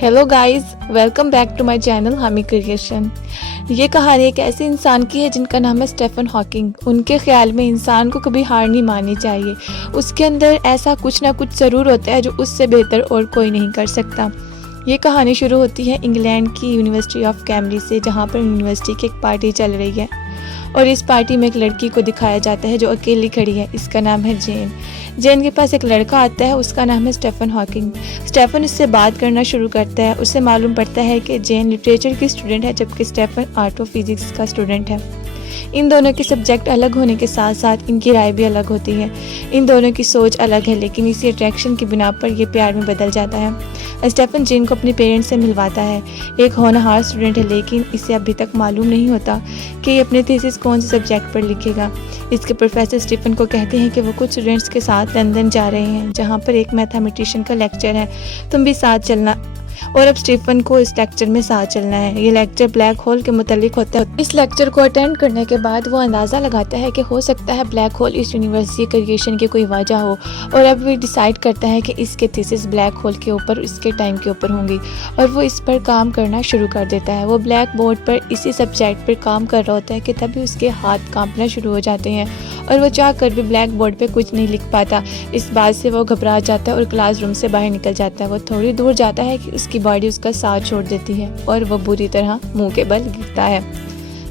Hello guys, welcome back to my channel Hami creation. ये कहानी एक ऐसे इंसान की है जिनका नाम है स्टीफन हॉकिंग। उनके ख्याल में इंसान को कभी हार नहीं माननी चाहिए। उसके अंदर ऐसा कुछ ना कुछ ज़रूर होता है जो उससे बेहतर और कोई नहीं कर सकता। ये कहानी शुरू होती है इंग्लैंड की यूनिवर्सिटी ऑफ कैम्ब्रिज से, जहाँ पर यूनिवर्सिटी की एक पार्टी चल रही है और इस पार्टी में एक लड़की को दिखाया जाता है जो अकेली खड़ी है। इसका नाम है जेन। जेन के पास एक लड़का आता है, उसका नाम है स्टीफन हॉकिंग। स्टीफन उससे बात करना शुरू करता है। उससे मालूम पड़ता है कि जेन लिटरेचर की स्टूडेंट है जबकि स्टीफन आर्ट और फिजिक्स का स्टूडेंट है। इन दोनों के सब्जेक्ट अलग होने के साथ साथ इनकी राय भी अलग होती है। इन दोनों की सोच अलग है, लेकिन इसी अट्रैक्शन की बिना पर यह प्यार में बदल जाता है। स्टीफन जेन को अपने पेरेंट्स से मिलवाता है। एक होनहार स्टूडेंट है, लेकिन इसे अभी तक मालूम नहीं होता कि ये अपने थीसिस कौन से सब्जेक्ट पर लिखेगा। इसके प्रोफेसर स्टीफन को कहते हैं कि वो कुछ स्टूडेंट्स के साथ लंदन जा रहे हैं, जहाँ पर एक मैथमेटिशियन का लेक्चर है, तुम भी साथ चलना। और अब स्टीफन को इस लेक्चर में साथ चलना है। ये लेक्चर ब्लैक होल के मुतालिक होता है। इस लेक्चर को अटेंड करने के बाद वो अंदाज़ा लगाता है कि हो सकता है ब्लैक होल इस यूनिवर्स की क्रिएशन की कोई वजह हो, और अब वो डिसाइड करता है कि इसके थीसिस ब्लैक होल के ऊपर, इसके टाइम के ऊपर होंगी, और वो इस पर काम करना शुरू कर देता है। वो ब्लैक बोर्ड पर इसी सब्जेक्ट पर काम कर रहा होता है कि तभी उसके हाथ कांपना शुरू हो जाते हैं और वो चाह कर भी ब्लैक बोर्ड पे कुछ नहीं लिख पाता। इस बात से वो घबरा जाता है और क्लासरूम से बाहर निकल जाता है। वो थोड़ी दूर जाता है कि उसकी बॉडी उसका साथ छोड़ देती है और वो बुरी तरह मुंह के बल गिरता है।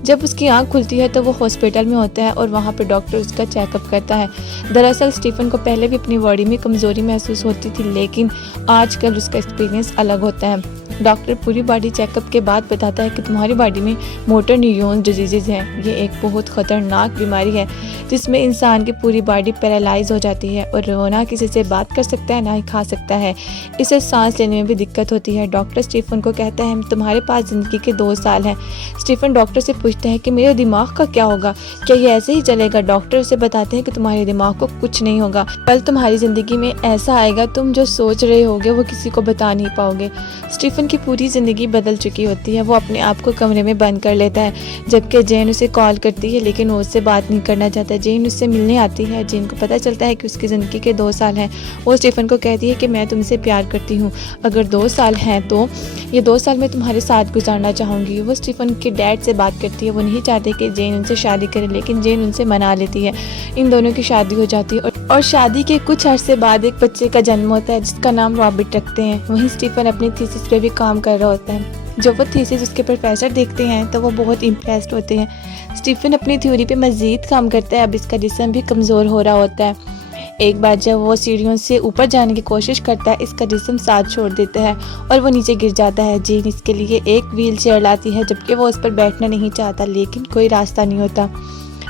जब उसकी आंख खुलती है तो वो हॉस्पिटल में होता है और वहाँ पर डॉक्टर उसका चेकअप करता है। दरअसल स्टीफन को पहले भी अपनी बॉडी में कमज़ोरी महसूस होती थी, लेकिन आजकल उसका एक्सपीरियंस अलग होता है। डॉक्टर पूरी बॉडी चेकअप के बाद बताता है कि तुम्हारी बॉडी में मोटर न्यूरॉन डिजीज़ हैं। ये एक बहुत ख़तरनाक बीमारी है जिसमें इंसान की पूरी बॉडी पैरालाइज हो जाती है और वो ना किसी से बात कर सकता है ना ही खा सकता है। इसे सांस लेने में भी दिक्कत होती है। डॉक्टर स्टीफन को कहता है तुम्हारे पास ज़िंदगी के 2 साल हैं। स्टीफन डॉक्टर से पूछता है कि मेरे दिमाग का क्या होगा, क्या ये ऐसे ही चलेगा। डॉक्टर उसे बताते हैं कि तुम्हारे दिमाग को कुछ नहीं होगा, कल तुम्हारी ज़िंदगी में ऐसा आएगा तुम जो सोच रहे होगे वो किसी को बता नहीं पाओगे। स्टीफन की पूरी ज़िंदगी बदल चुकी होती है। वो अपने आप को कमरे में बंद कर लेता है, जबकि जेन उसे कॉल करती है, लेकिन वो उससे बात नहीं करना चाहता। जेन उससे मिलने आती है। जेन को पता चलता है कि उसकी ज़िंदगी के 2 साल हैं। वो स्टीफन को कहती है कि मैं तुमसे प्यार करती हूँ, अगर 2 साल हैं तो ये 2 साल मैं तुम्हारे साथ गुजारना चाहूँगी। वो स्टीफन के डैड से बात करती है। वो नहीं चाहते कि जेन उनसे शादी करे, लेकिन जेन उनसे मना लेती है। इन दोनों की शादी हो जाती है और शादी के कुछ अरसे बाद एक बच्चे का जन्म होता है जिसका नाम रॉबर्ट रखते हैं। वहीं स्टीफन अपनी थीसिस पे भी काम कर रहा होता है। जब वो थीसिस उसके प्रोफेसर देखते हैं तो वो बहुत इम्प्रेस्ड होते हैं। स्टीफन अपनी थ्योरी पे मज़ीद काम करता है। अब इसका जिस्म भी कमज़ोर हो रहा होता है। एक बार जब वो सीढ़ियों से ऊपर जाने की कोशिश करता है, इसका जिस्म साथ छोड़ देता है और वो नीचे गिर जाता है। जेन इसके लिए एक व्हील चेयर लाती है, जबकि वो उस पर बैठना नहीं चाहता, लेकिन कोई रास्ता नहीं होता।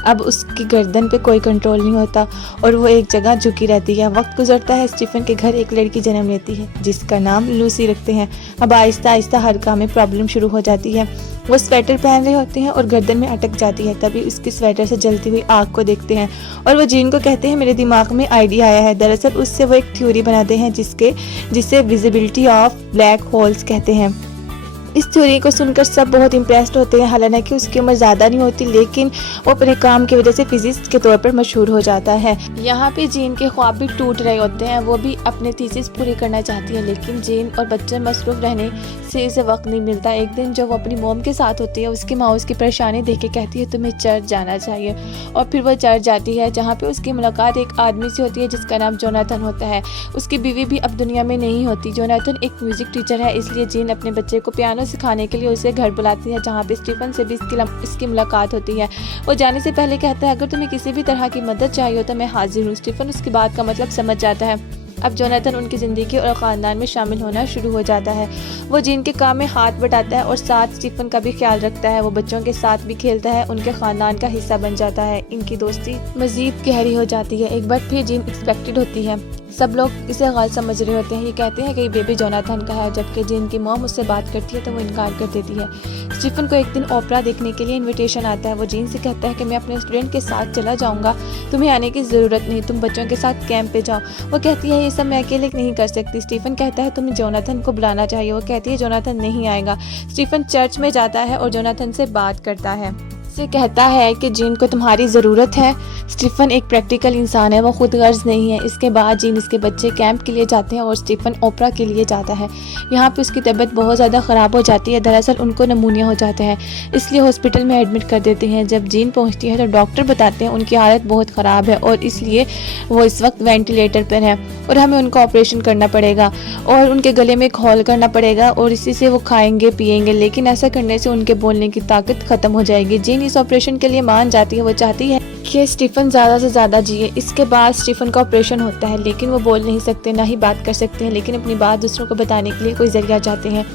अब उसकी गर्दन पे कोई कंट्रोल नहीं होता और वो एक जगह झुकी रहती है। वक्त गुजरता है। स्टीफन के घर एक लड़की जन्म लेती है जिसका नाम लूसी रखते हैं। अब आहिस्ता आहिस्ता हर काम में प्रॉब्लम शुरू हो जाती है। वो स्वेटर पहन रहे होते हैं और गर्दन में अटक जाती है। तभी उसकी स्वेटर से जलती हुई आग को देखते हैं और वो जेन को कहते हैं मेरे दिमाग में आइडिया आया है। दरअसल उससे वो एक थ्योरी बनाते हैं जिसे विजिबिलिटी ऑफ ब्लैक होल्स कहते हैं। इस थ्योरी को सुनकर सब बहुत इम्प्रेस्ड होते हैं। हालांकि उसकी उम्र ज़्यादा नहीं होती, लेकिन वो अपने काम की वजह से फिजिक्स के तौर पर मशहूर हो जाता है। यहाँ पे जेन के ख्वाब भी टूट रहे होते हैं। वो भी अपने थीसिस पूरी करना चाहती है, लेकिन जेन और बच्चे मसरूफ़ रहने से इसे वक्त नहीं मिलता। एक दिन जब वो अपनी मोम के साथ होती है, उसकी माँ उसकी परेशानी देख के कहती है तुम्हें चर्च जाना चाहिए, और फिर वो चर्च जाती है, जहाँ पे उसकी मुलाकात एक आदमी से होती है जिसका नाम जोनाथन होता है। उसकी बीवी भी अब दुनिया में नहीं होती। जोनाथन एक म्यूज़िक टीचर है, इसलिए जेन अपने बच्चे को पियानो सिखाने के लिए उसे घर बुलाती है, जहाँ पे स्टीफन से भी इसकी मुलाकात होती है। वो जाने से पहले कहता है अगर तुम्हें किसी भी तरह की मदद चाहिए हो तो मैं हाजिर हूँ। स्टीफन उसकी बात का मतलब समझ जाता है। अब जोनाथन उनकी ज़िंदगी और ख़ानदान में शामिल होना शुरू हो जाता है। वो जेन के काम में हाथ बटाता है और साथ स्टीफन का भी ख्याल रखता है। वो बच्चों के साथ भी खेलता है, उनके ख़ानदान का हिस्सा बन जाता है। इनकी दोस्ती मज़ीद गहरी हो जाती है। एक बार फिर जेन एक्सपेक्टेड होती है। सब लोग इसे गलत समझ रहे होते हैं। ये कहते हैं कि ये बेबी जोनाथन का है, जबकि जेन की मॉम उससे बात करती है तो वो इनकार कर देती है। स्टीफन को एक दिन ओपरा देखने के लिए इनविटेशन आता है। वो जेन से कहता है कि मैं अपने स्टूडेंट के साथ चला जाऊंगा, तुम्हें आने की ज़रूरत नहीं, तुम बच्चों के साथ कैंप पे जाओ। वो कहती है ये सब मैं अकेले नहीं कर सकती। स्टीफन कहता है तुम्हें जोनाथन को बुलाना चाहिए। वो कहती है जोनाथन नहीं आएगा। स्टीफन चर्च में जाता है और जोनाथन से बात करता है। उससे कहता है कि जीन को तुम्हारी ज़रूरत है। स्टीफन एक प्रैक्टिकल इंसान है, वो खुद गर्ज नहीं है। इसके बाद जीन इसके बच्चे कैंप के लिए जाते हैं और स्टीफन ओपरा के लिए जाता है। यहाँ पे उसकी तबीयत बहुत ज़्यादा ख़राब हो जाती है। दरअसल उनको नमूनिया हो जाता है, इसलिए हॉस्पिटल में एडमिट कर देते हैं। जब जीन पहुँचती है तो डॉक्टर बताते हैं उनकी हालत बहुत ख़राब है और इसलिए वो इस वक्त वेंटिलेटर पर है और हमें उनका ऑपरेशन करना पड़ेगा और उनके गले में एक होल करना पड़ेगा और इसी से वो खाएंगे पिएंगे, लेकिन ऐसा करने से उनके बोलने की ताकत ख़त्म हो जाएगी। जीन इस ऑपरेशन के लिए मान जाती है। वो चाहती है कि स्टीफन ज़्यादा से ज़्यादा जिए। इसके बाद स्टीफन का ऑपरेशन होता है, लेकिन वो बोल नहीं सकते, ना ही बात कर सकते हैं, लेकिन अपनी बात दूसरों को बताने के लिए कोई ज़रिया चाहते हैं।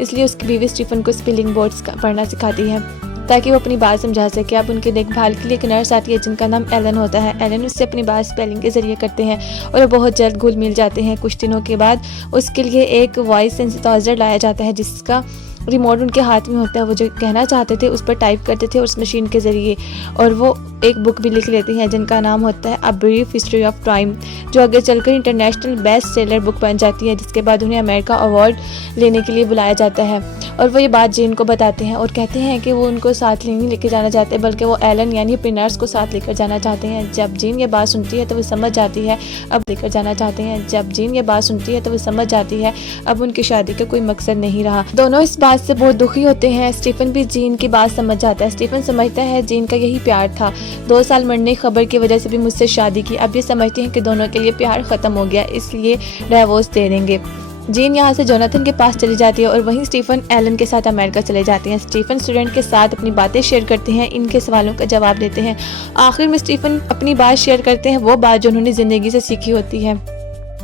इसलिए उसकी बीवी स्टीफन को स्पेलिंग बोर्ड्स पढ़ना सिखाती है ताकि वो अपनी बात समझा सके। अब उनके देखभाल के लिए एक नर्स आती है जिनका नाम एलन होता है। एलन उससे अपनी बात स्पेलिंग के ज़रिए करते हैं और वो बहुत जल्द घुल मिल जाते हैं। कुछ दिनों के बाद उसके लिए एक वॉइस सेंसिटाइजर लाया जाता है जिसका रिमोट उनके हाथ में होता है। वो जो कहना चाहते थे उस पर टाइप करते थे उस मशीन के ज़रिए, और वो एक बुक भी लिख लेती हैं जिनका नाम होता है a brief history of time, जो आगे चलकर इंटरनेशनल बेस्ट सेलर बुक बन जाती है, जिसके बाद उन्हें अमेरिका अवार्ड लेने के लिए बुलाया जाता है। और वो ये बात जीन को बताते हैं और कहते हैं कि वो उनको साथ नहीं लेके जाना चाहते, बल्कि वो एलन यानी अपनी नर्स को साथ लेकर जाना चाहते हैं। जब जीन ये बात सुनती है तो वो समझ जाती है अब लेकर जाना चाहते हैं। जब जीन ये बात सुनती है तो वो समझ जाती है अब उनकी शादी का कोई मकसद नहीं रहा। दोनों इस बात से बहुत दुखी होते हैं। स्टीफन भी जीन की बात समझ जाता है। स्टीफन समझता है जीन का यही प्यार था। 2 साल मरने की खबर की वजह से भी मुझसे शादी की। अब ये समझते हैं कि दोनों के लिए प्यार ख़त्म हो गया, इसलिए डाइवोर्स दे देंगे। जीन यहाँ से जोनाथन के पास चली जाती है और वहीं स्टीफन एलन के साथ अमेरिका चले जाते हैं। स्टीफन स्टूडेंट के साथ अपनी बातें शेयर करते हैं, इनके सवालों का जवाब देते हैं। आखिर में स्टीफन अपनी बात शेयर करते हैं, वो बात जो उन्होंने ज़िंदगी से सीखी होती है।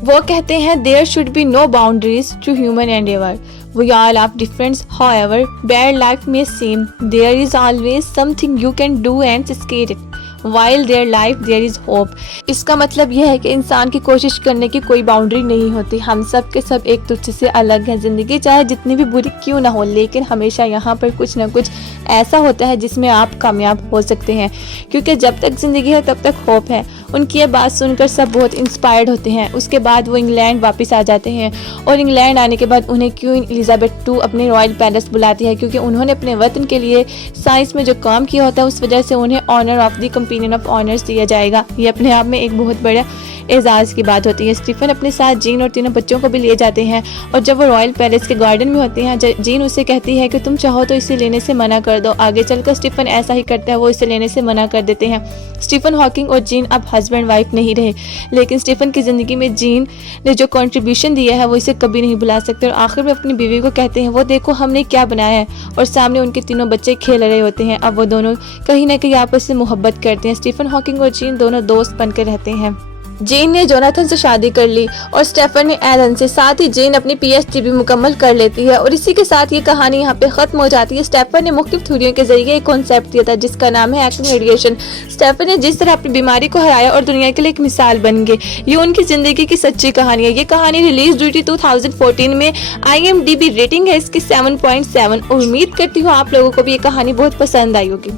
वो कहते हैं there should be no boundaries to human endeavour, we all have difference, however bad life may seem, there is always something you can do and escape it, while there life there is hope. इसका मतलब यह है कि इंसान की कोशिश करने की कोई बाउंड्री नहीं होती। हम सब के सब एक दूसरे से अलग हैं। ज़िंदगी चाहे जितनी भी बुरी क्यों ना हो, लेकिन हमेशा यहाँ पर कुछ ना कुछ ऐसा होता है जिसमें आप कामयाब हो सकते हैं, क्योंकि जब तक ज़िंदगी है तब तक होप है। उनकी ये बात सुनकर सब बहुत इंस्पायर्ड होते हैं। उसके बाद वो इंग्लैंड वापस आ जाते हैं और इंग्लैंड आने के बाद उन्हें क्वीन एलिजाबेथ II अपने रॉयल पैलेस बुलाती है, क्योंकि उन्होंने अपने वतन के लिए साइंस में जो काम किया होता है उस वजह से उन्हें honour of the companion of honours दिया जाएगा। ये अपने आप में एक बहुत बड़ा एजाज़ की बात होती है। स्टीफन अपने साथ जीन और तीनों बच्चों को भी ले जाते हैं और जब वो रॉयल पैलेस के गार्डन में होते हैं जीन उससे कहती है कि तुम चाहो तो इसे लेने से मना कर दो। आगे चलकर स्टीफन ऐसा ही करता है, वो इसे लेने से मना कर देते हैं। स्टीफन हॉकिंग और जीन अब हस्बैंड वाइफ नहीं रहे, लेकिन स्टीफन की ज़िंदगी में जीन ने जो कंट्रीब्यूशन दिया है वो इसे कभी नहीं भुला सकते। और आखिर में अपनी बीवी को कहते हैं वो देखो हमने क्या बनाया है, और सामने उनके तीनों बच्चे खेल रहे होते हैं। अब वो दोनों कहीं ना कहीं आपस में मोहब्बत करते हैं। स्टीफन हॉकिंग और जीन दोनों दोस्त बनकर रहते हैं। जीन ने जोनाथन से शादी कर ली और स्टेफन ने एलन से। साथ ही जीन अपनी PhD भी मुकम्मल कर लेती है और इसी के साथ ये कहानी यहाँ पे ख़त्म हो जाती है। स्टेफन ने मुख्तलिफ थ्योरियों के जरिए एक कॉन्सेप्ट दिया था जिसका नाम है एक्टिंग रेडिएशन। स्टेफन ने जिस तरह अपनी बीमारी को हराया और दुनिया के लिए एक मिसाल बन गए, ये उनकी ज़िंदगी की सच्ची कहानी है। ये कहानी रिलीज हुई थी 2014 में। IMDb रेटिंग है इसकी 7.7। उम्मीद करती हूँ आप लोगों को भी ये कहानी बहुत पसंद आई होगी।